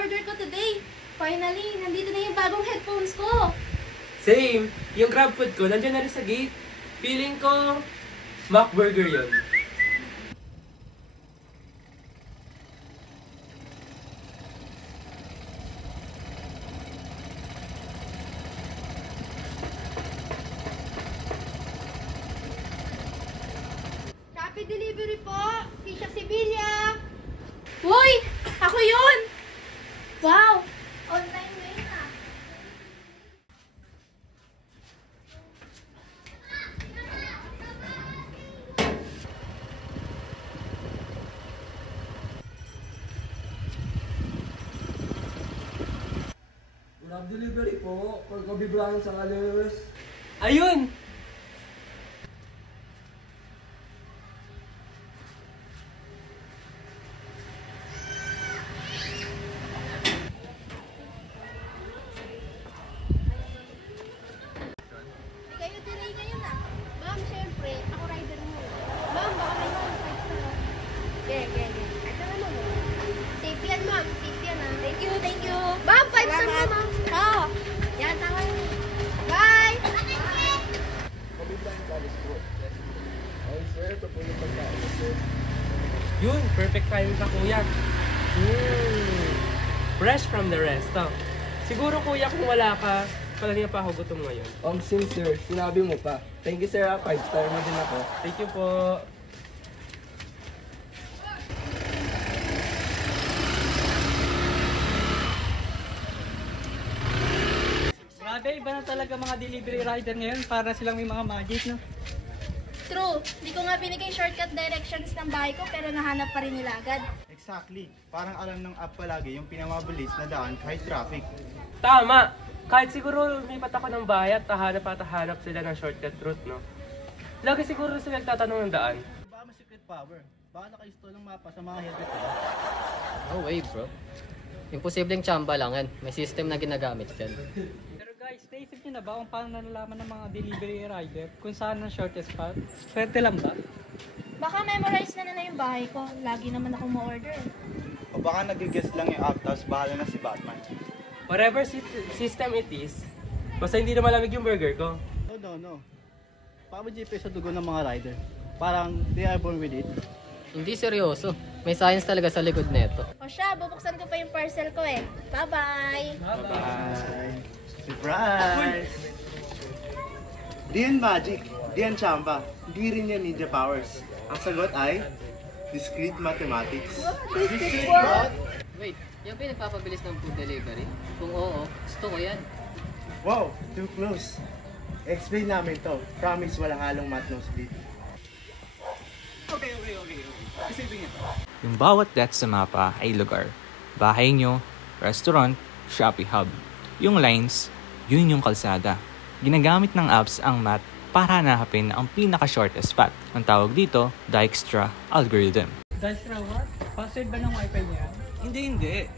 order ko today. Finally, nandito na yung bagong headphones ko. Same. Yung Grab food ko, nandiyan na rin sa gate. Feeling ko, McBurger yun. Shopee delivery po. Tisha Sibilia. Uy! Ako yun! Wow! Online na yun ah. Grab delivery po. For Kobe Bryant sa Alos. Ayun! Kayo delay ngayon ah. Ma'am, syempre, ako rider mo. Ma'am, baka may conflict na. Ge. Ito na mo. Safe yan, ma'am. Safe yan ah. Thank you. Ma'am, 5 star mo, ma'am. Oo. Yan, tama. Bye! Kobe Bryant sa Alos po. Ay sir, ito po yung pagkain sir. Yun, perfect timing ka kuya. Fresh from the resto. Siguro kuya kung wala ka, palagi pa ako gutom ngayon. Sim sir, sinabi mo pa. Thank you sir, 5 star mo din ako. Thank you po. Grabe, iba na talaga mga delivery rider ngayon. Para silang may mga magic, no? True. Di ko nga binigay shortcut directions ng bahay ko pero nahanap pa rin nila agad. Exactly. Parang alam ng app palagi yung pinamabilis na daan kahit traffic. Tama! Kahit siguro lumipat ako ng bahay at hahanap sila ng shortcut route, no? Lagi siguro sila nagtatanong ng daan. Baka may secret power. Baka naka-install ng mapa sa mga helmet ko. No way, bro. Imposibleng tsamba lang yan. May system na ginagamit yan. Pero guys, naisip nyo na ba kung paano nalalaman ng mga delivery rider kung saan ang shortest path? Swerte lang ba? Baka memorize na nila yung bahay ko. Lagi naman akong ma-order. O baka nag-guess lang yung app tapos bahala na si Batman. Whatever system it is, basta hindi na malamig yung burger ko. No. Paano GPS sa dugo ng mga rider? Parang they are born with it. Hindi seryoso. May science talaga sa likod neto. O siya, bubuksan ko pa yung parcel ko eh. Bye-bye! Bye! Surprise! Di yan magic, di yan chamba, di rin yan ninja powers. Ang sagot ay discrete mathematics. Discrete what? Wait, yung pinagpapabilis ng food delivery? Kung oo, gusto ko yan. Wow, too close. Explain namin to. Promise walang halong math no split. Okay. Isipin niyo. Yung bawat dot sa mapa ay lugar. Bahay nyo, restaurant, Shopee Hub. Yung lines, yun yung kalsada. Ginagamit ng apps ang map para hanapin ang pinaka-shortest path. Ang tawag dito, Dijkstra algorithm. Dijkstra what? Password ba ng wifi niya? Hindi.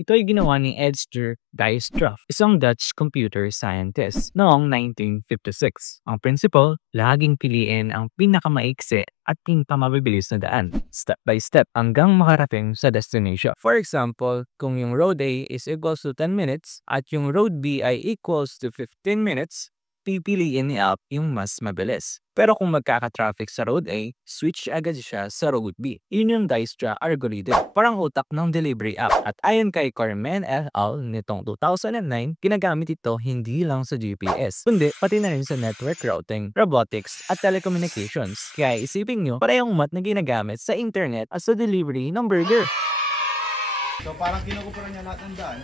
Ito ay ginawa ni Edster Dijkstra, isang Dutch computer scientist noong 1956. Ang principle, laging piliin ang pinakamaiksi at pinakamabilis na daan, step by step, hanggang makarating sa destination. For example, kung yung road A is equals to 10 minutes at yung road B ay equals to 15 minutes, pipiliin ni app yung mas mabilis. Pero kung magkaka-traffic sa road A, switch agad siya sa road B. Yun yung Dijkstra algorithm, parang utak ng delivery app. At ayon kay Carmen et al. Nitong 2009, ginagamit ito hindi lang sa GPS, kundi pati na rin sa network routing, robotics, at telecommunications. Kaya isipin nyo, parehong math na ginagamit sa internet at sa delivery ng burger. So parang kinukumpara niya lahat ng daan,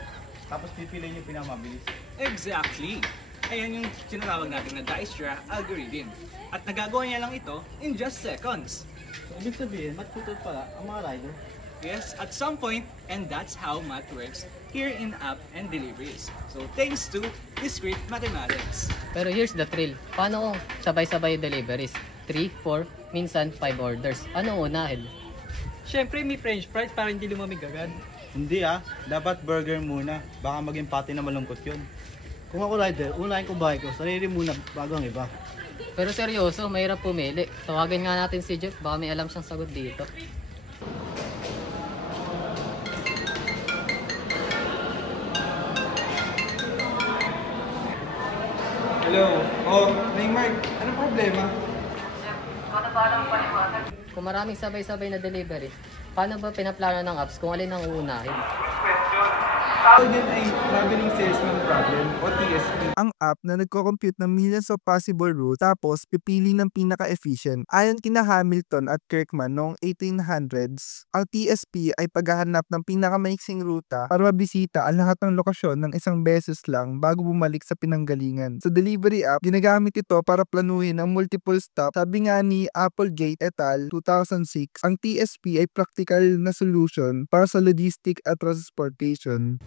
tapos pipiliin yung pinamabilis. Exactly! Ayan yung sinatawag natin na Dijkstra algorithm. At nagagawa niya lang ito in just seconds. So, ibig sabihin, matutod pala ang mga rider. Yes, at some point, and that's how math works here in app and deliveries. So thanks to discrete mathematics. Pero here's the thrill. Paano kung sabay-sabay deliveries? 3, 4, minsan 5 orders. Ano unahin? Siyempre may french fries para hindi lumamig agad. Hindi dapat burger muna. Baka maging pati na malungkot yun. Kung ako rider, unahin ko bahay ko. Sarili muna bago ang iba. Pero seryoso, mahirap pumili. Tawagin nga natin si Jeff, baka may alam siyang sagot dito. Hello. Oh, Neymar, anong problema? Kung maraming sabay-sabay na delivery, paano ba pinaplano ng apps kung alin ang uunahin? Ito din ay traveling salesman problem o TSP. Ang app na nagko-compute ng millions of possible routes tapos pipili ng pinaka-efficient. Ayon kina Hamilton at Kirkman noong 1800s, ang TSP ay paghahanap ng pinakamaiksing ruta para mabisita ang lahat ng lokasyon ng isang beses lang bago bumalik sa pinanggalingan. Sa delivery app, ginagamit ito para planuhin ang multiple stop. Sabi nga ni Applegate et al. 2006, ang TSP ay practical na solution para sa logistic at transportation.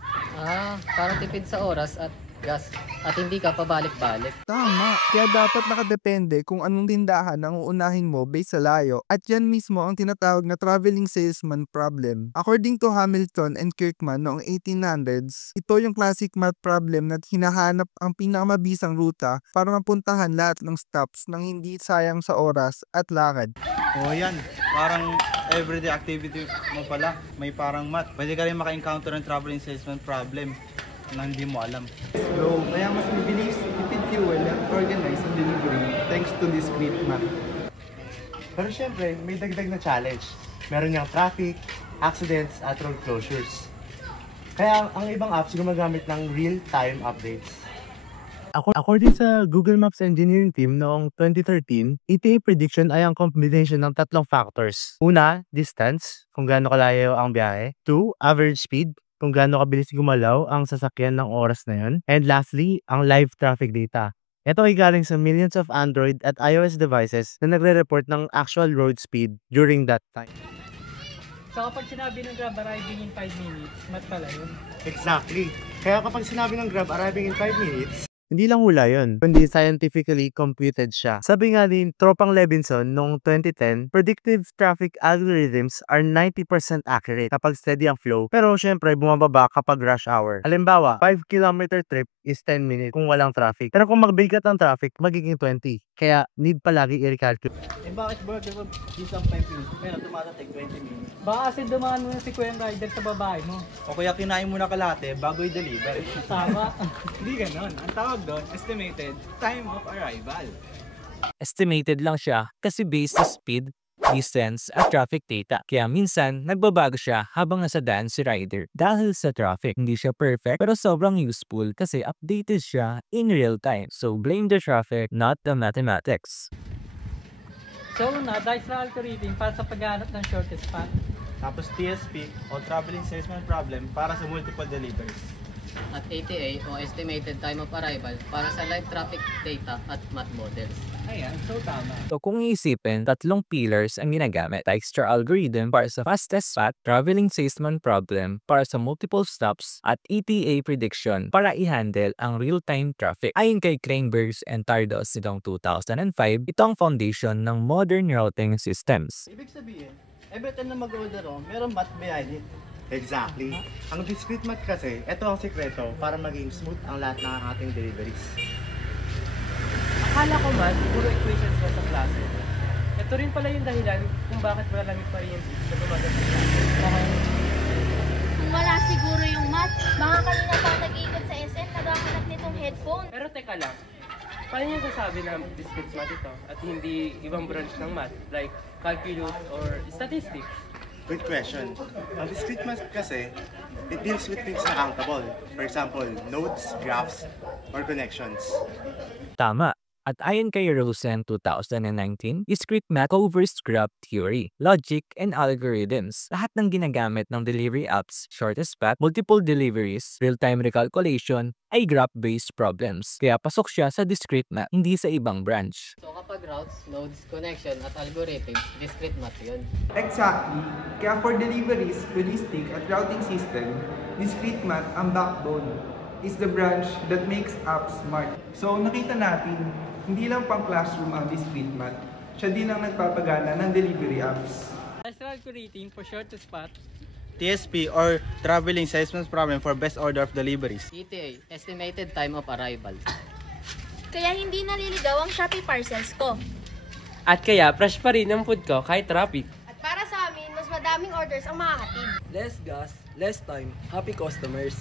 Para tipid sa oras at gas at hindi ka pabalik-balik. Tama. Kaya dapat nakadepende kung anong tindahan ang uunahin mo based sa layo. At yan mismo ang tinatawag na traveling salesman problem. According to Hamilton and Kirkman noong 1800s, ito yung classic math problem na hinahanap ang pinakamabisang ruta para mapuntahan lahat ng stops nang hindi sayang sa oras at lakad. Oh, yan. Parang everyday activity mo pala. May parang math. Pwede ka rin maka-encounter ng traveling salesman problem na hindi mo alam. So, kaya mas mabilis, tipid fuel at organize ang delivery thanks to discrete map. Pero syempre, may dagdag na challenge. Meron niyang traffic, accidents, at road closures. Kaya ang ibang apps gumagamit ng real-time updates. According sa Google Maps engineering team noong 2013, ETA prediction ay ang combination ng tatlong factors. Una, distance, kung gaano kalayo ang biyahe. 2, average speed, kung gaano kabilis gumalaw ang sasakyan ng oras na yun. And lastly, ang live traffic data. Ito ay galing sa millions of Android at iOS devices na nagre-report ng actual road speed during that time. So kapag sinabi ng Grab arriving in 5 minutes, mat pala yun. Exactly. Kaya kapag sinabi ng Grab arriving in 5 minutes, Hindi lang hula yun, kundi scientifically computed siya. Sabi nga din Tropang Levinson noong 2010, predictive traffic algorithms are 90% accurate kapag steady ang flow, pero syempre bumababa kapag rush hour. Halimbawa, 5-kilometer trip is 10 minutes kung walang traffic. Pero kung magbigat ang traffic, magiging 20. Kaya need palagi i-recalculate. bakit burger ko isang 5 minutes pero tumatatag 20 minutes? Baka kasi dumaan mo na si Kuya Rider sa babae mo. O kaya kinain mo na kalahati bago i-deliver. Tama. Hindi ganon. Ang tawag doon, estimated time of arrival. Estimated lang siya kasi based sa speed, distance at traffic data. Kaya minsan, nagbabago siya habang nasa daan si rider. Dahil sa traffic, hindi siya perfect pero sobrang useful kasi updated siya in real time. So blame the traffic, not the mathematics. So una, dahil sa algorithm para sa paghanap ng shortest path. Tapos TSP o Traveling Salesman Problem para sa multiple deliveries. At ETA o Estimated Time of Arrival para sa live traffic data at math models. Ayan, so tama. So kung iisipin, tatlong pillars ang ginagamit. Dijkstra algorithm para sa fastest path, traveling salesman problem para sa multiple stops, at ETA prediction para i-handle ang real-time traffic. Ayon kay Cranebergs and Tardos noong 2005, ito ang foundation ng modern routing systems. Ibig sabihin, every time na mag-order o, meron math behind it. Exactly. Ang discrete math kasi, ito ang sikreto para maging smooth ang lahat ng ating deliveries. Akala ko man, puro equations na sa klase. Ito rin pala yung dahilan kung bakit wala lang pa rin na gumagamit sa klase. Kung wala siguro yung math, baka kanina pa nag-iikot sa SM, naghahanap nitong headphone. Pero teka lang, paano yung sasabi na discrete math ito at hindi ibang branch ng math like calculus or statistics? Good question. Ang discrete math kasi, it deals with things na countable. For example, nodes, graphs, or connections. Tama. At ayon kay Rosen 2019, discrete math covers graph theory, logic, and algorithms. Lahat ng ginagamit ng delivery apps, shortest path, multiple deliveries, real-time recalculation, ay graph-based problems. Kaya pasok siya sa discrete math, hindi sa ibang branch. So kapag routes, nodes, connection, at algorithms, discrete math yun. Exactly. Kaya for deliveries, logistic at routing system, discrete math ang backbone is the branch that makes apps smart. So nakita natin, hindi lang pang classroom ang discrete math, siya din ang nagpapagana ng delivery apps. Dahil sa algorithm for shortest path, TSP or Traveling Salesman Problem for best order of deliveries. ETA, Estimated Time of Arrival. Kaya hindi naliligaw ang Shopee parcels ko. At kaya fresh pa rin ang food ko kahit traffic. At para sa amin, mas madaming orders ang makakatid. Less gas, less time, happy customers.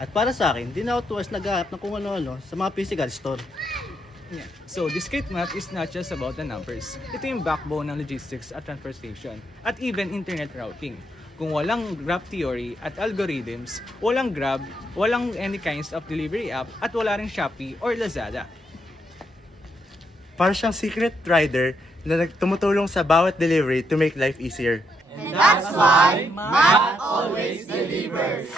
At para sa akin, di na ako tuwas naghahanap ng kung ano-ano sa mga physical store. Yeah. So, discrete math is not just about the numbers. Ito yung backbone ng logistics at transportation at even internet routing. Kung walang graph theory at algorithms, walang Grab, walang any kinds of delivery app, at wala ring Shopee or Lazada. Para siyang secret rider na tumutulong sa bawat delivery to make life easier. And that's why math always delivers.